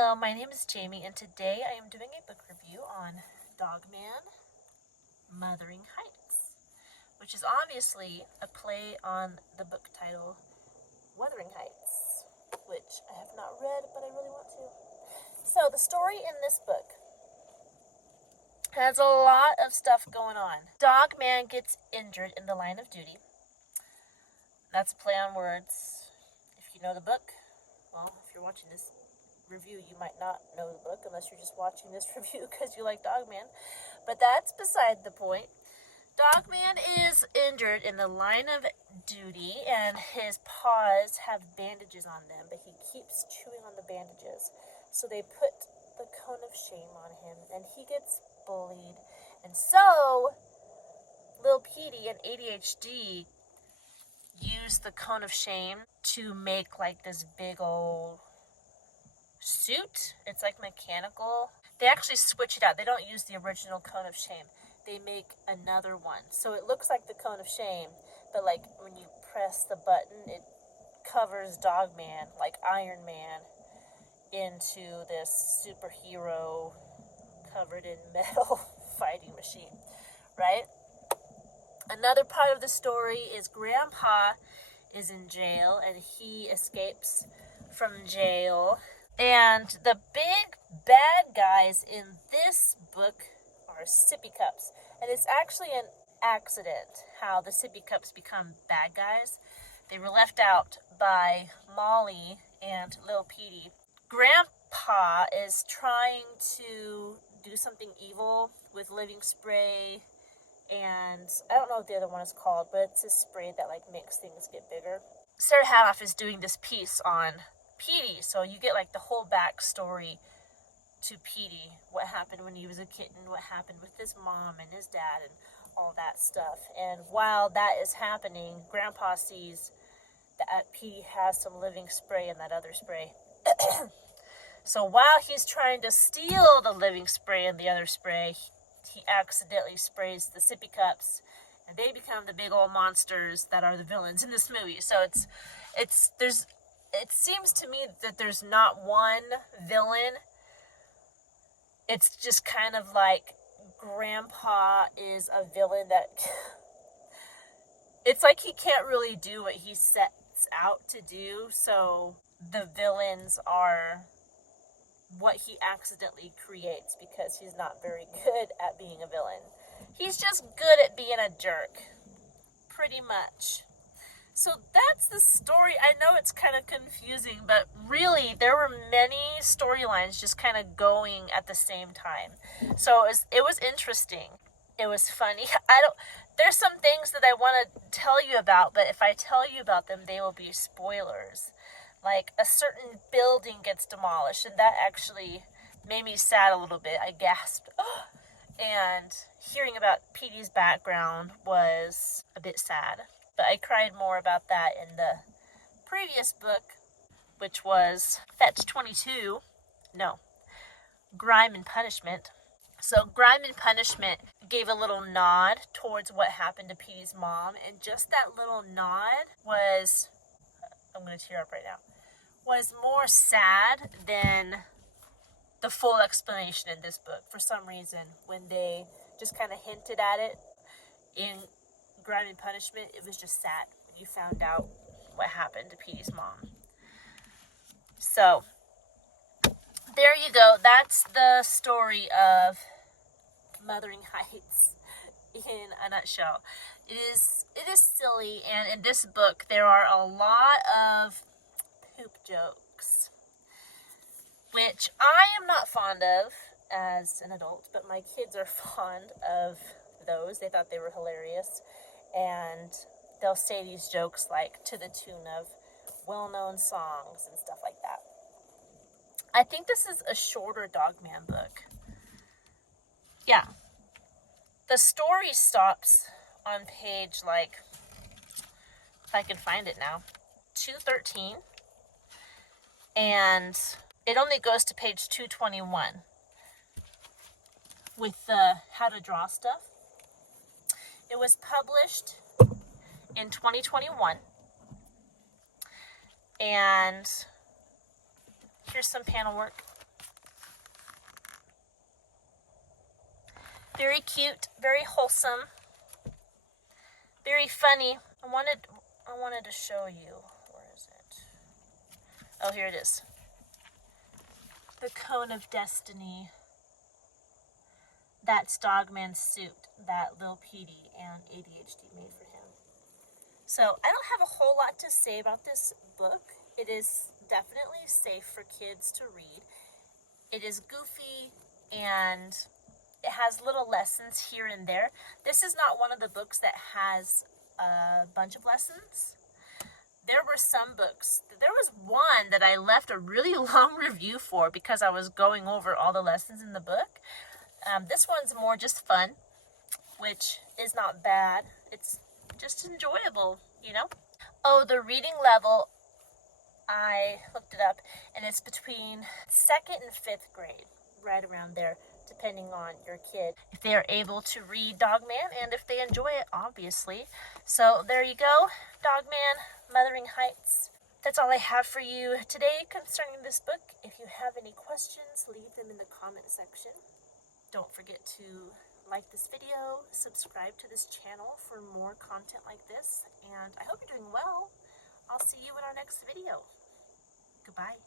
Hello, my name is Jamie, and today I am doing a book review on Dogman, Mothering Heights, which is obviously a play on the book title Wuthering Heights, which I have not read, but I really want to. So the story in this book has a lot of stuff going on. Dogman gets injured in the line of duty. That's a play on words. If you know the book, well, if you're watching this review, you might not know the book unless you're just watching this review because you like Dogman, but that's beside the point. Dogman is injured in the line of duty, and his paws have bandages on them, but he keeps chewing on the bandages, so they put the cone of shame on him, and he gets bullied. And so Lil Petey and ADHD use the cone of shame to make like this big old suit. It's like mechanical. They actually switch it out. They don't use the original cone of shame. They make another one. So it looks like the cone of shame, but like when you press the button, it covers Dogman, like Iron Man, into this superhero covered in metal fighting machine, right? Another part of the story is Grandpa is in jail and he escapes from jail. And the big bad guys in this book are sippy cups. And it's actually an accident how the sippy cups become bad guys. They were left out by Molly and Lil Petey. Grandpa is trying to do something evil with living spray, and I don't know what the other one is called, but it's a spray that like makes things get bigger. Sarah Hanoff is doing this piece on Petey, so you get like the whole backstory to Petey, what happened when he was a kitten, what happened with his mom and his dad and all that stuff. And while that is happening, Grandpa sees that Petey has some living spray in that other spray. So while he's trying to steal the living spray and the other spray, he accidentally sprays the sippy cups, and they become the big old monsters that are the villains in this movie. So it seems to me that there's not one villain. It's just kind of like Grandpa is a villain that it's like he can't really do what he sets out to do, so the villains are what he accidentally creates because he's not very good at being a villain. He's just good at being a jerk, pretty much. So that's the story. I know it's kind of confusing, but really there were many storylines just kind of going at the same time. So it was interesting. It was funny. There's some things that I want to tell you about, but if I tell you about them, they will be spoilers. Like a certain building gets demolished, and that actually made me sad a little bit. I gasped. And hearing about Petey's background was a bit sad. But I cried more about that in the previous book, which was Fetch 22. No, Grime and Punishment. So Grime and Punishment gave a little nod towards what happened to Petey's mom, and just that little nod was, I'm going to tear up right now, was more sad than the full explanation in this book. For some reason, when they just kind of hinted at it in Grime and Punishment, it was just sad when you found out what happened to Petey's mom. So, there you go. That's the story of Mothering Heights in a nutshell. It is silly, and in this book there are a lot of poop jokes, which I am not fond of as an adult, but my kids are fond of those. They thought they were hilarious, and they'll say these jokes like to the tune of well-known songs and stuff like that. I think this is a shorter Dogman book. Yeah. The story stops on page, like, if I can find it now, 213. And it only goes to page 221 with the how to draw stuff. It was published in 2021. And here's some panel work. Very cute, very wholesome, very funny. I wanted to show you. Where is it? Oh, here it is. The Cone of Destiny. That's Dogman's suit that Lil Petey and ADHD made for him. So I don't have a whole lot to say about this book. It is definitely safe for kids to read. It is goofy and it has little lessons here and there. This is not one of the books that has a bunch of lessons. There were some books. There was one that I left a really long review for because I was going over all the lessons in the book. This one's more just fun, which is not bad. It's just enjoyable, you know? Oh, the reading level, I looked it up, and it's between 2nd and 5th grade, right around there, depending on your kid. If they are able to read Dogman, and if they enjoy it, obviously. So there you go, Dogman, Mothering Heights. That's all I have for you today concerning this book. If you have any questions, leave them in the comment section. Don't forget to like this video, subscribe to this channel for more content like this, and I hope you're doing well. I'll see you in our next video. Goodbye.